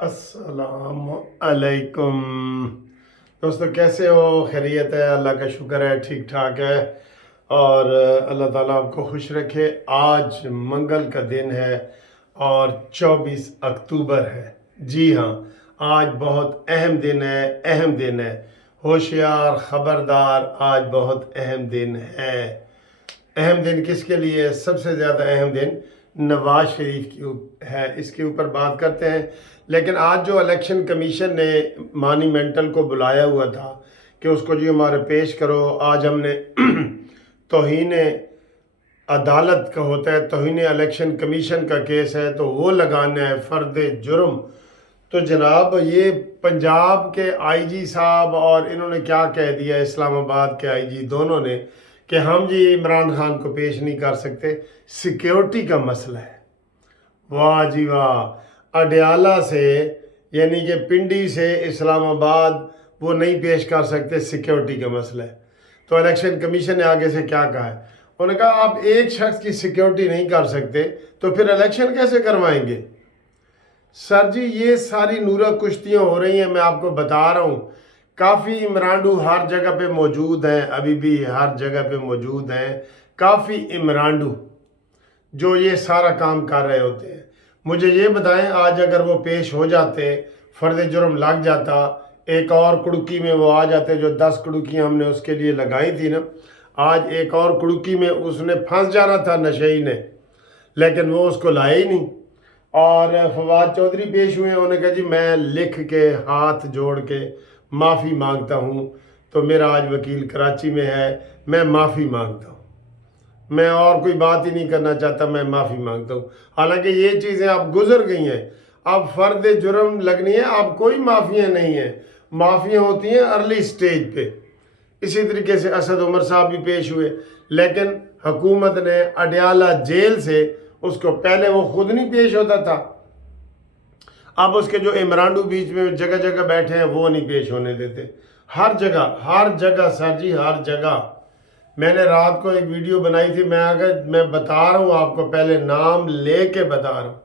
अस्सलाम अलैकुम दोस्तों, कैसे हो? खैरियत है? अल्लाह का शुक्र है, ठीक ठाक है। और अल्लाह ताला आपको खुश रखे। आज मंगल का दिन है और 24 अक्टूबर है। जी हाँ, आज बहुत अहम दिन है, अहम दिन है। होशियार, खबरदार, आज बहुत अहम दिन है। अहम दिन किसके लिए? सबसे ज़्यादा अहम दिन नवाज शरीफ की है। इसके ऊपर बात करते हैं। लेकिन आज जो इलेक्शन कमीशन ने मॉन्यूमेंटल को बुलाया हुआ था कि उसको जी हमारे पेश करो, आज हमने तौहीन अदालत का होता है, तौहीन इलेक्शन कमीशन का केस है, तो वो लगाना है फर्द जुर्म। तो जनाब, ये पंजाब के आईजी साहब और इन्होंने क्या कह दिया, इस्लामाबाद के आईजी दोनों ने, कि हम जी इमरान खान को पेश नहीं कर सकते, सिक्योरिटी का मसला है। वाह जी वाह! अडयाला से यानी कि पिंडी से इस्लामाबाद वो नहीं पेश कर सकते, सिक्योरिटी का मसला है। तो इलेक्शन कमीशन ने आगे से क्या कहा है? उन्होंने कहा आप एक शख्स की सिक्योरिटी नहीं कर सकते तो फिर इलेक्शन कैसे करवाएंगे? सर जी, ये सारी नूरा कुश्तियाँ हो रही हैं, मैं आपको बता रहा हूँ। काफ़ी इमरानडू हर जगह पे मौजूद हैं, अभी भी हर जगह पे मौजूद हैं। काफ़ी इमरानडू जो ये सारा काम कर रहे होते हैं। मुझे ये बताएं, आज अगर वो पेश हो जाते, फर्द जुर्म लग जाता, एक और कुड़की में वो आ जाते, जो 10 कुड़कियाँ हमने उसके लिए लगाई थी ना, आज एक और कुड़की में उसने फंस जाना था नशेई ने, लेकिन वो उसको लाए ही नहीं। और फवाद चौधरी पेश हुए, उन्होंने कहा जी मैं लिख के हाथ जोड़ के माफ़ी मांगता हूँ। तो मेरा आज वकील कराची में है, मैं माफ़ी मांगता हूँ, मैं और कोई बात ही नहीं करना चाहता, मैं माफ़ी मांगता हूँ। हालांकि ये चीज़ें अब गुजर गई हैं, अब फ़र्द जुर्म लगनी है, अब कोई माफ़ियाँ नहीं हैं। माफ़ियाँ होती हैं अर्ली स्टेज पे। इसी तरीके से असद उमर साहब भी पेश हुए, लेकिन हुकूमत ने अडयाला जेल से उसको, पहले वो खुद नहीं पेश होता था, अब उसके जो इमरानडू बीच में जगह जगह बैठे हैं वो नहीं पेश होने देते। हर जगह सर जी, हर जगह। मैंने रात को एक वीडियो बनाई थी, मैं बता रहा हूँ आपको, पहले नाम लेके बता रहा हूँ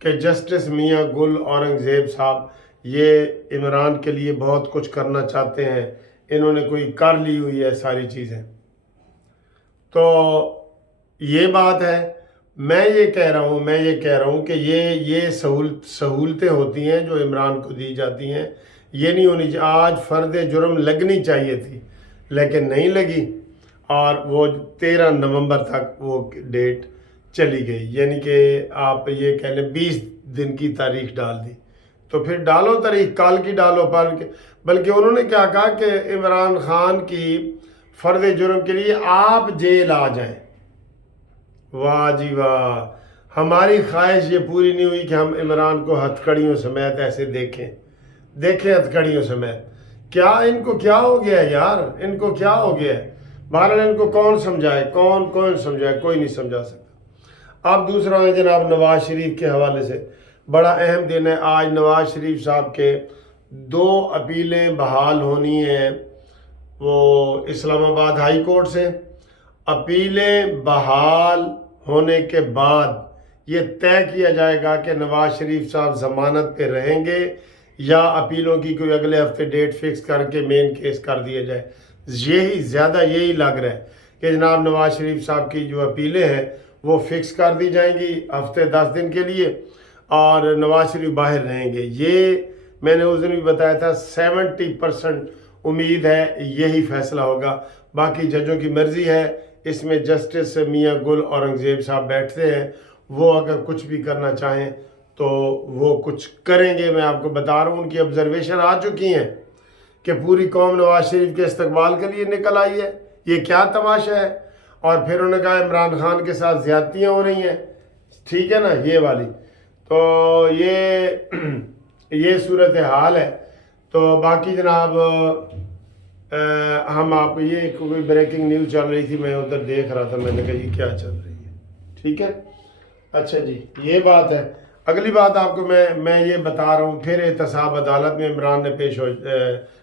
कि जस्टिस मियाँ गुल औरंगज़ेब साहब ये इमरान के लिए बहुत कुछ करना चाहते हैं, इन्होंने कोई कर ली हुई है सारी चीज़ें। तो ये बात है। मैं ये कह रहा हूँ कि ये सहूलतें होती हैं जो इमरान को दी जाती हैं, ये नहीं होनी चाहिए। आज फ़र्द जुर्म लगनी चाहिए थी लेकिन नहीं लगी, और वो 13 नवंबर तक वो डेट चली गई, यानी कि आप ये कह लें 20 दिन की तारीख डाल दी। तो फिर डालो तारीख, कल की डालो, बल्कि उन्होंने क्या कहा कि इमरान खान की फ़र्द जुर्म के लिए आप जेल आ जाएं। वाह जी वाह! हमारी ख्वाहिश ये पूरी नहीं हुई कि हम इमरान को हथकड़ियों समेत ऐसे देखें हथकड़ियों समेत। क्या इनको क्या हो गया है यार, इनको क्या हो गया है? बहरहाल इनको कौन समझाए, कौन समझाए, कोई नहीं समझा सकता। अब दूसरा है जनाब, नवाज शरीफ के हवाले से बड़ा अहम दिन है आज। नवाज शरीफ साहब के 2 अपीलें बहाल होनी हैं, वो इस्लामाबाद हाई कोर्ट से। अपीलें बहाल होने के बाद ये तय किया जाएगा कि नवाज शरीफ साहब ज़मानत पे रहेंगे या अपीलों की कोई अगले हफ्ते डेट फिक्स करके मेन केस कर दिया जाए। यही लग रहा है कि जनाब नवाज शरीफ साहब की जो अपीलें हैं वो फिक्स कर दी जाएंगी हफ्ते 10 दिन के लिए, और नवाज शरीफ बाहर रहेंगे। ये मैंने उस दिन भी बताया था, 70% उम्मीद है यही फैसला होगा। बाकी जजों की मर्जी है, इसमें जस्टिस मियाँ गुल औरंगज़ेब साहब बैठते हैं, वो अगर कुछ भी करना चाहें तो वो कुछ करेंगे। मैं आपको बता रहा हूँ, उनकी ऑब्जर्वेशन आ चुकी हैं कि पूरी कौम नवाज शरीफ के इस्तकबाल के लिए निकल आई है। ये क्या तमाशा है? और फिर उन्होंने कहा इमरान खान के साथ ज़्यादतियाँ हो रही हैं, ठीक है ना, ये वाली। तो ये सूरत हाल है। तो बाकी जनाब, हम आप, ये कोई ब्रेकिंग न्यूज़ चल रही थी, मैं उधर देख रहा था, मैंने कहा ये क्या चल रही है, ठीक है। अच्छा जी, ये बात है। अगली बात आपको मैं ये बता रहा हूँ, फिर एहतसाब अदालत में इमरान ने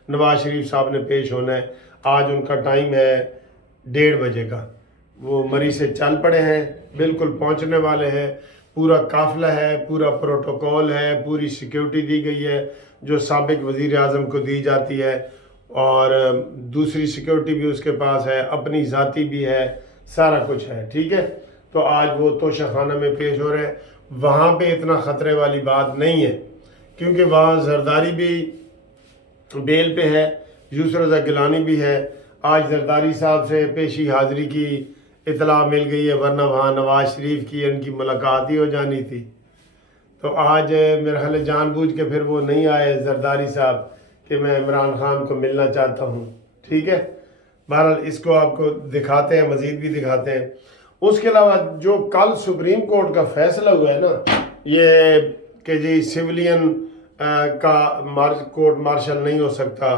नवाज शरीफ साहब ने पेश होना है। आज उनका टाइम है 1:30 बजे का, वो मरी से चल पड़े हैं, बिल्कुल पहुँचने वाले हैं। پورا قافلہ ہے، پورا پروٹوکول ہے، پوری سیکیورٹی دی گئی ہے جو سابق وزیر اعظم کو دی جاتی ہے، اور دوسری سیکیورٹی بھی اس کے پاس ہے، اپنی ذاتی بھی ہے، سارا کچھ ہے، ٹھیک ہے۔ تو آج وہ توشہ خانہ میں پیش ہو رہے ہیں۔ وہاں پہ اتنا خطرے والی بات نہیں ہے، کیونکہ وہاں زرداری بھی بیل پہ ہے، یسر رضا گیلانی بھی ہے۔ آج زرداری صاحب سے پیشی حاضری کی اطلاع مل گئی ہے، ورنہ وہاں نواز شریف کی ان کی ملاقات ہی ہو جانی تھی۔ تو آج میرے خیال ہے جان بوجھ کے پھر وہ نہیں آئے زرداری صاحب کہ میں عمران خان کو ملنا چاہتا ہوں، ٹھیک ہے۔ بہرحال اس کو آپ کو دکھاتے ہیں، مزید بھی دکھاتے ہیں۔ اس کے علاوہ جو کل سپریم کورٹ کا فیصلہ ہوا ہے نا، یہ کہ جی سویلین کا کورٹ مارشل نہیں ہو سکتا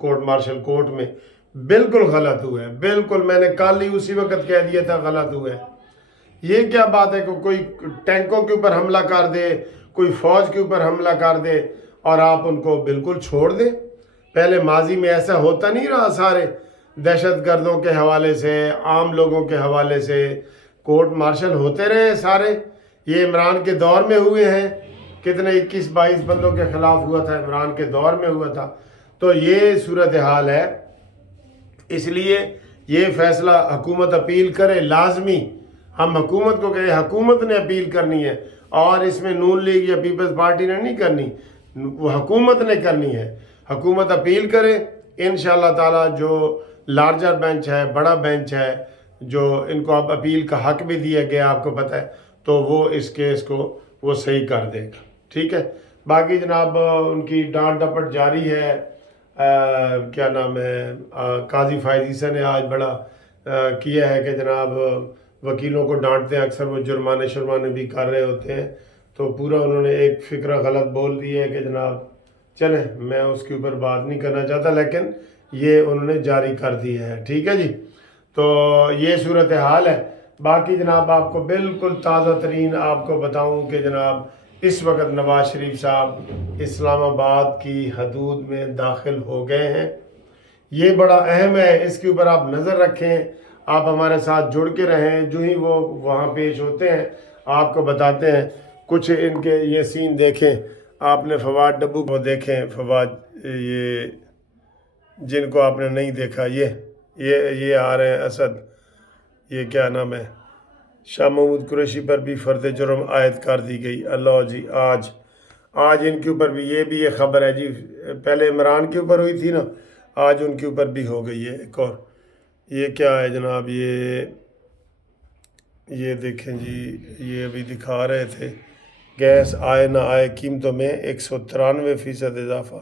کورٹ مارشل کورٹ میں، بالکل غلط ہوا ہے، بالکل میں نے کل ہی اسی وقت کہہ دیا تھا غلط ہوا ہے۔ یہ کیا بات ہے کہ کوئی ٹینکوں کے اوپر حملہ کر دے، کوئی فوج کے اوپر حملہ کر دے اور آپ ان کو بالکل چھوڑ دیں؟ پہلے ماضی میں ایسا ہوتا نہیں رہا، سارے دہشت گردوں کے حوالے سے، عام لوگوں کے حوالے سے کورٹ مارشل ہوتے رہے سارے۔ یہ عمران کے دور میں ہوئے ہیں، کتنے 21-22 بندوں کے خلاف ہوا تھا، عمران کے دور میں ہوا تھا۔ تو یہ صورتحال ہے، اس لیے یہ فیصلہ حکومت اپیل کرے لازمی۔ ہم حکومت کو کہیں حکومت نے اپیل کرنی ہے، اور اس میں نون لیگ یا پیپلز پارٹی نے نہیں کرنی، وہ حکومت نے کرنی ہے۔ حکومت اپیل کرے، انشاءاللہ تعالی جو لارجر بینچ ہے، بڑا بینچ ہے، جو ان کو اب اپیل کا حق بھی دیا گیا آپ کو پتہ ہے، تو وہ اس کیس کو وہ صحیح کر دے گا، ٹھیک ہے۔ باقی جناب ان کی ڈانٹ ڈپٹ جاری ہے۔ کیا نام ہے، قاضی فائز عیسیٰ نے آج بڑا کیا ہے کہ جناب وکیلوں کو ڈانٹتے ہیں، اکثر وہ جرمانے بھی کر رہے ہوتے ہیں، تو پورا انہوں نے ایک فکرہ غلط بول دی ہے کہ جناب چلیں میں اس کے اوپر بات نہیں کرنا چاہتا، لیکن یہ انہوں نے جاری کر دی ہے، ٹھیک ہے جی۔ تو یہ صورتحال ہے۔ باقی جناب آپ کو بالکل تازہ ترین آپ کو بتاؤں کہ جناب اس وقت نواز شریف صاحب اسلام آباد کی حدود میں داخل ہو گئے ہیں۔ یہ بڑا اہم ہے، اس کے اوپر آپ نظر رکھیں، آپ ہمارے ساتھ جڑ کے رہیں، جو ہی وہ وہاں پیش ہوتے ہیں آپ کو بتاتے ہیں۔ کچھ ان کے یہ سین دیکھیں، آپ نے فواد ڈبو کو دیکھیں، فواد یہ جن کو آپ نے نہیں دیکھا، یہ آ رہے ہیں اسد، یہ کیا نام ہے، شاہ محمود قریشی پر بھی فرد جرم عائد کر دی گئی۔ اللہ جی آج ان کے اوپر بھی یہ خبر ہے جی، پہلے عمران کے اوپر ہوئی تھی نا، آج ان کے اوپر بھی ہو گئی ہے ایک اور۔ یہ کیا ہے جناب، یہ دیکھیں جی، یہ ابھی دکھا رہے تھے، گیس آئے نہ آئے قیمتوں میں 193% اضافہ۔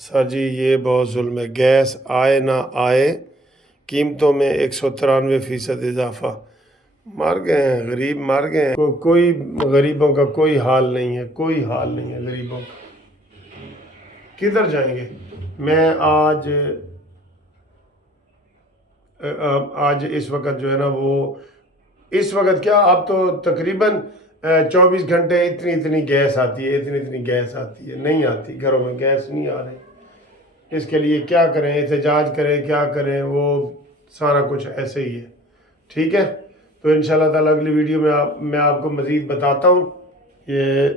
سر جی یہ بہت ظلم ہے، گیس آئے نہ آئے قیمتوں میں 193% اضافہ۔ مر گئے ہیں غریب، مر گئے ہیں، کوئی غریبوں کا کوئی حال نہیں ہے، کوئی حال نہیں ہے غریبوں کا، کدھر جائیں گے۔ میں آج اس وقت جو ہے نا، وہ اس وقت کیا اب تو تقریباً 24 گھنٹے اتنی گیس آتی ہے، اتنی گیس آتی ہے، نہیں آتی گھروں میں گیس نہیں آ رہی۔ اس کے لیے کیا کریں، احتجاج کریں، کیا کریں، وہ سارا کچھ ایسے ہی ہے، ٹھیک ہے۔ تو انشاءاللہ تعالی اگلی ویڈیو میں میں آپ کو مزید بتاتا ہوں۔ یہ